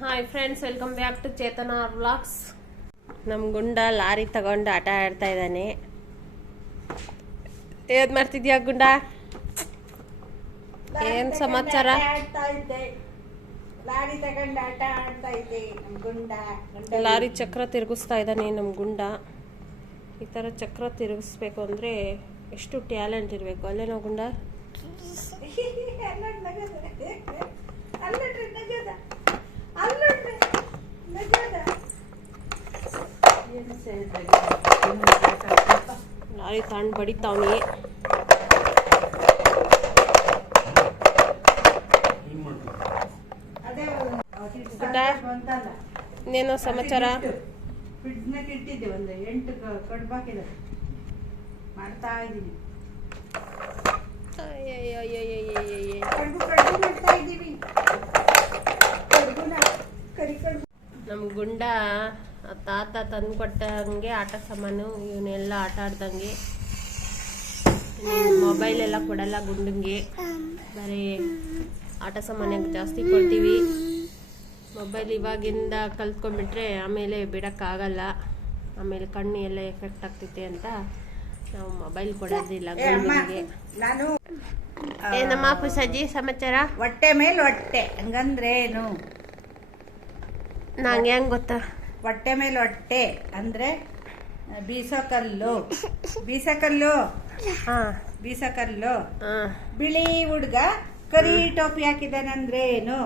Hi friends, welcome back to Chetana vlogs. ನಮ್ಮ ಗುಂಡ lorry ತಗೊಂಡು ಆಟ ಆಡ್ತಾ ಇದ್ದಾನೆ. ಏನ್ ಮಾಡ್ತಿದ್ಯಾ ಗುಂಡ? ಏನ್ ಸಮಾಚಾರ? ಲಾರಿ ತಗೊಂಡು ಆಟ ಆಡ್ತಾ ಇದ್ದೆ. ನಮ್ಮ ಗುಂಡ ಲಾರಿ ಚಕ್ರ ತಿರುಗಿಸ್ತಾ ಇದ್ದಾನೆ ನಮ್ಮ ಗುಂಡ. ಈ ಥರ ಚಕ್ರ ತಿರುಗಿಸ್ಬೇಕು ಅಂದರೆ ಎಷ್ಟು ಟ್ಯಾಲೆಂಟ್ ಇರಬೇಕು ಅಲ್ಲೇ ನಾವು ಗುಂಡ? ಲಾರಿ ತಗೊಂಡು ಬಡಿತಾವನಿ. ಇನ್ನೇನೋ ಸಮಾಚಾರ? ಫ್ರಿಡ್ಜ್ನಾಗ ಇಟ್ಟಿದ್ದೆ, ಒಂದು 8 ಕಡುಬು ಹಾಕಿದೆ, ಮಾಡ್ತಾ ಇದ್ದೀನಿ. ಕಡುಬು ಮಾಡ್ತಾ ಇದ್ದೀವಿ. ನಮ್ಮ ಗುಂಡ ತಾತ ತಂದು ಕೊಟ್ಟಂಗೆ ಆಟ ಸಾಮಾನು ಇವನ್ನೆಲ್ಲ ಆಟ ಆಡ್ದಂಗೆ. ಮೊಬೈಲ್ ಎಲ್ಲ ಕೊಡಲ್ಲ ಗುಂಡಂಗೆ, ಬರೀ ಆಟ ಸಾಮಾನ್ಯಾಗ ಜಾಸ್ತಿ ಕೊಡ್ತೀವಿ. ಮೊಬೈಲ್ ಇವಾಗಿಂದ ಕಲ್ತ್ಕೊಂಡ್ಬಿಟ್ರೆ ಆಮೇಲೆ ಬಿಡೋಕ್ಕಾಗಲ್ಲ, ಆಮೇಲೆ ಕಣ್ಣು ಎಲ್ಲ ಎಫೆಕ್ಟ್ ಆಗ್ತೈತೆ ಅಂತ ನಾವು ಮೊಬೈಲ್ ಕೊಡೋದಿಲ್ಲ ಗುಂಡಂಗೆ. ನಾನು ಏನಮ್ಮ ಪುಸಜ್ಜಿ ಸಮಾಚಾರ? ಹೊಟ್ಟೆ ಮೇಲೆ ಹೊಟ್ಟೆ ಹಂಗಂದ್ರೆ ಏನು? ನಂಗೆ ಹೆಂಗ್ ಗೊತ್ತಾ? ಹೊಟ್ಟೆ ಮೇಲೆ ಹೊಟ್ಟೆ ಅಂದ್ರೆ ಬೀಸಕಲ್ಲು. ಬೀಸಕಲ್ಲು ಬೀಸಕಲ್ಲು. ಬಿಳಿ ಹುಡ್ಗ ಕರಿ ಟೋಪಿ ಹಾಕಿದಾನಂದ್ರೆ ಏನು?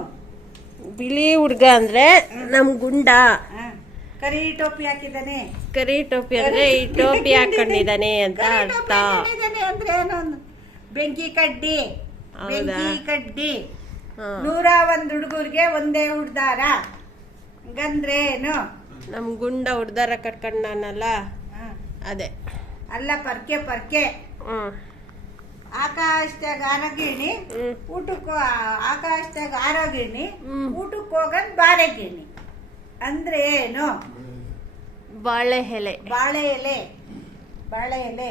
ಬಿಳಿ ಹುಡ್ಗ ಅಂದ್ರೆ ನಮ್ ಗುಂಡ. ಕರಿ ಟೋಪಿ ಹಾಕಿದಾನೆ. ಕರಿ ಟೋಪಿ ಅಂದ್ರೆ ಈ ಟೋಪಿ ಹಾಕೊಂಡಿದ್ದಾನೆ ಅಂತ ಅರ್ಥ. ಅಂದ್ರೆ ಏನು? ಬೆಂಕಿ ಕಡ್ಡಿ. ಬೆಂಕಿ ಕಡ್ಡಿ. 101 ಹುಡುಗರಿಗೆ ಒಂದೇ ಹುಡ್ದಾರ ಹಂಗಂದ್ರೆ ಏನು? ನಮ್ ಗುಂಡ ಹುಡ್ದಾರ ಕಟ್ಕೊಂಡನಲ್ಲ ಅದೇ. ಅಲ್ಲ, ಪರ್ಕೆ ಪರ್ಕೆ. ಆಕಾಶದಾಗ ಆರೋಗಿಣಿ ಊಟಕ್ಕೆ, ಆಕಾಶದಾಗ ಆರೋಗಿಣಿ ಊಟಕ್ಕೆ ಹೋಗಂದ್ ಬಾಳೆ ಗಿಣಿ ಅಂದ್ರೆ ಏನು? ಬಾಳೆ ಎಲೆ. ಬಾಳೆ ಎಲೆ. ಬಾಳೆ ಎಲೆ.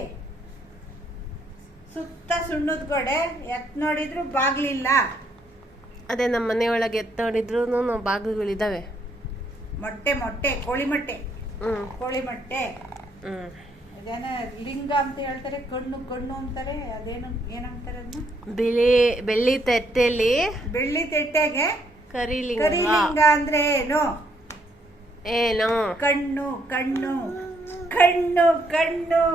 ಸುತ್ತ ಸುಣ್ಣದ ಗೋಡೆ, ಎತ್ ನೋಡಿದ್ರು ಬಾಗ್ಲಿಲ್ಲ. ಅದೇ ನಮ್ಮ ಮನೆ ಒಳಗೆ ಎತ್ ನೋಡಿದ್ರು ಬಾಗಿಲುಗಳಿದಾವೆ. ಮೊಟ್ಟೆ ಮೊಟ್ಟೆ, ಕೋಳಿ ಮೊಟ್ಟೆ. ಕೋಳಿ ಮೊಟ್ಟೆ. ಅದೇನ ಲಿಂಗ ಅಂತ ಹೇಳ್ತಾರೆ, ಕಣ್ಣು ಕಣ್ಣು ಅಂತಾರೆ, ಅದೇನು ಏನಂತಾರೆ ಅದನ್ನ? ಬೆಳ್ಳಿ ತಟ್ಟೆಲಿ. ಬೆಳ್ಳಿ ತಟ್ಟೆಗೆ ಕರಿಲಿಂಗ. ಕರಿಲಿಂಗ ಅಂದ್ರೆ ಏನು? ಏನು? ಕಣ್ಣು ಕಣ್ಣು ಕಣ್ಣು ಕಣ್ಣು.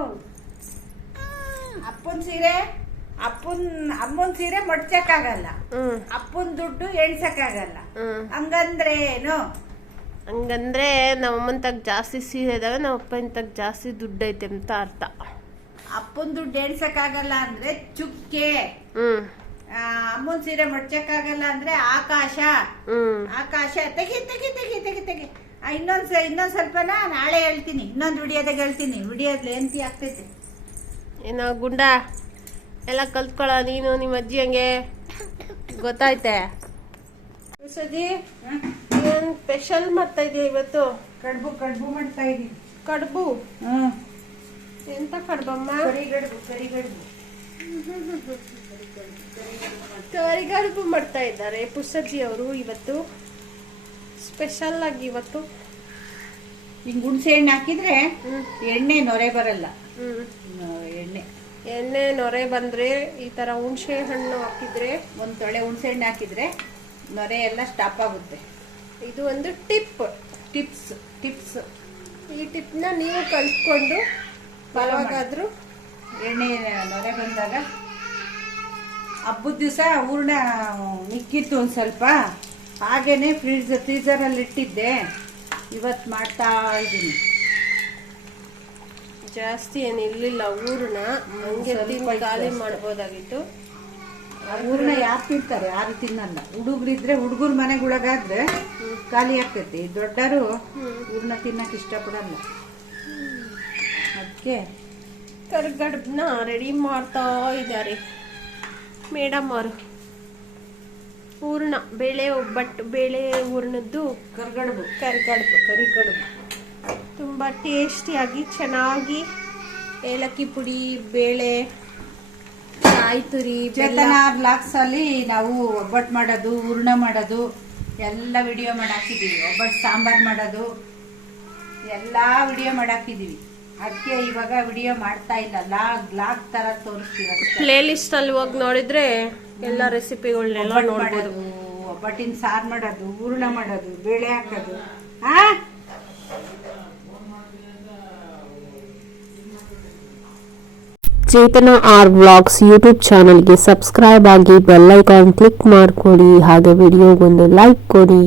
ಅಪ್ಪನ್ ಸೀರೆ, ಅಮ್ಮನ್ ಸೀರೆ ಮಡ್ಚಕ್ಕಾಗಲ್ಲ, ಅಪ್ಪನ್ ದುಡ್ಡು ಎಣ್ಸಕ್ಕಾಗಲ್ಲ ಹಂಗಂದ್ರೆ ಏನು? ಹಂಗಂದ್ರೆ ನಮ್ಮಮ್ಮನ ತಗ ಜಾಸ್ತಿ ಸೀರೆ ಇದಾವೆ, ನಮ್ಮ ಅಪ್ಪನ ತಗ ಜಾಸ್ತಿ ದುಡ್ಡು ಐತೆ ಅಂತ ಅರ್ಥ. ಅಪ್ಪನ್ ದುಡ್ಡು ಎಣ್ಸಕ್ಕಾಗಲ್ಲ ಅಂದ್ರೆ ಚುಕ್ಕೆ. ಅಮ್ಮನ್ ಸೀರೆ ಮಡ್ಚಕ್ಕಾಗಲ್ಲ ಅಂದ್ರೆ ಆಕಾಶ. ಆಕಾಶ. ತೆಗಿ ತೆಗಿ ತೆಗಿ ತೆಗಿ ತೆಗಿ. ಇನ್ನೊಂದ್ ಸ್ವಲ್ಪನ ನಾಳೆ ಹೇಳ್ತೀನಿ, ಇನ್ನೊಂದು ವಿಡಿಯೋದಾಗ ಹೇಳ್ತೀನಿ. ವಿಡಿಯೋದ್ ಲೆಂತಿ ಆಗ್ತೈತೆ. ಏನೋ ಗುಂಡ ಎಲ್ಲ ಕಲ್ತ್ಕೊಳ ನೀನು, ನಿಮ್ಮ ಅಜ್ಜಿ ಹಂಗೆ ಗೊತ್ತಾಯ್ತೆ. ಸಜಿ ಏನ್ ಸ್ಪೆಷಲ್ ಮಾಡ್ತಾ ಇದೀಯ ಇವತ್ತು? ಕಡುಬು. ಕಡುಬು ಮಾಡ್ತಾ ಇದೀನಿ. ಕಡುಬು? ಎಂತ ಕಡುಬಮ್ಮ? ಕರಿಗಡುಬು. ಕರಿಗಡುಬು. ಕರಿಗಡುಬು ಮಾಡ್ತಾ ಇದ್ದಾರೆ ಪುಸಜ್ಜಿ ಅವರು ಇವತ್ತು, ಸ್ಪೆಷಲ್ ಆಗಿ ಇವತ್ತು. ಹಿಂಗ್ ಹುಣಸೆ ಹಣ್ಣು ಹಾಕಿದ್ರೆ ಎಣ್ಣೆ ನೊರೆ ಬರಲ್ಲ. ಎಣ್ಣೆ ನೊರೆ ಬಂದ್ರೆ ಈ ತರ ಹುಣಸೆ ಹಣ್ಣು ಹಾಕಿದ್ರೆ, ಒಂದ್ ತೊಳೆ ಹುಣಸೆ ಹಣ್ಣು ಹಾಕಿದ್ರೆ ನೊರೆ ಎಲ್ಲ ಸ್ಟಾಪ್ ಆಗುತ್ತೆ. ಇದು ಒಂದು ಟಿಪ್ಸ್. ಈ ಟಿಪ್ನ ನೀವು ಕಲ್ತ್ಕೊಂಡು ಯಾವಾಗಾದ್ರೂ ಎಣ್ಣೆ ನೊರೆ ಬಂದಾಗ. ಹಬ್ಬದ ದಿವಸ ಹೂರ್ಣ ಮಿಕ್ಕಿತ್ತು ಒಂದ್ ಸ್ವಲ್ಪ, ಹಾಗೇನೆ ಫ್ರೀಜರಲ್ಲಿ ಇಟ್ಟಿದ್ದೆ. ಇವತ್ತು ಮಾಡ್ತಾ ಇದ್ದೀನಿ. ಜಾಸ್ತಿ ಏನು ಇರ್ಲಿಲ್ಲ ಹೂರ್ಣ, ಹಂಗೆ ತಿಂದು ಖಾಲಿ ಮಾಡ್ಬೋದಾಗಿತ್ತು. ಹೂರ್ಣ ಯಾರು ತಿಂತಾರೆ? ಯಾರು ತಿನ್ನಲ್ಲ. ಹುಡುಗರಿದ್ರೆ ಹುಡುಗರ ಮನೆಗೊಳಗಾದ್ರೆ ಖಾಲಿ ಆಗ್ತೈತಿ. ದೊಡ್ಡರು ಹೂರ್ಣ ತಿನ್ನಕ್ ಇಷ್ಟಪಡಲ್ಲ. ಅದಕ್ಕೆ ಕರಿಗಡುಬನ್ನ ರೆಡಿ ಮಾಡ್ತಾ ಇದ್ದಾರೆ ಮೇಡಮ್ ಅವರು. ಹೂರ್ಣ, ಬೇಳೆ ಒಬ್ಬಟ್ಟು, ಬೇಳೆ ಹೂರ್ಣದ್ದು ಕರಿಗಡುಬು ತುಂಬ ಟೇಸ್ಟಿಯಾಗಿ ಚೆನ್ನಾಗಿ ಏಲಕ್ಕಿ ಪುಡಿ, ಬೇಳೆ, ಕಾಯಿ ತುರಿ, ಚೇತನ ಬ್ಲಾಗ್ಸ್ ಅಲ್ಲಿ ನಾವು ಒಬ್ಬಟ್ಟು ಮಾಡೋದು, ಹೂರ್ಣ ಮಾಡೋದು, ಎಲ್ಲ ವಿಡಿಯೋ ಮಾಡಾಕಿದ್ದೀವಿ. ಒಬ್ಬಟ್ಟು ಸಾಂಬಾರು ಮಾಡೋದು ಎಲ್ಲ ವಿಡಿಯೋ ಮಾಡಾಕಿದ್ದೀವಿ. ಅದಕ್ಕೆ ಇವಾಗ ವಿಡಿಯೋ ಮಾಡ್ತಾ ಇಲ್ಲ, ಲಾಗ್ ತರ ತೋರಿಸ್ತೀವಿ. ಪ್ಲೇ ಲಿಸ್ಟ್ ಅಲ್ಲಿ ಹೋಗಿ ನೋಡಿದ್ರೆ ಎಲ್ಲ ರೆಸಿಪಿಗಳನ್ನೆಲ್ಲ ನೋಡ್ಬೋದು. ಒಬ್ಬಟ್ಟಿನ ಸಾರು ಮಾಡೋದು, ಹೂರ್ಣ ಮಾಡೋದು, ಬೇಳೆ ಹಾಕೋದು. ಚೇತನ ಆರ್ ವ್ಲಾಗ್ಸ್ ಯೂಟ್ಯೂಬ್ ಚಾನಲ್ಗೆ ಸಬ್ಸ್ಕ್ರೈಬ್ ಆಗಿ ಬೆಲ್ ಐಕಾನ್ ಕ್ಲಿಕ್ ಮಾಡ್ಕೊಡಿ. ಹಾಗೆ ವಿಡಿಯೋಗೊಂದು ಲೈಕ್ ಕೊಡಿ.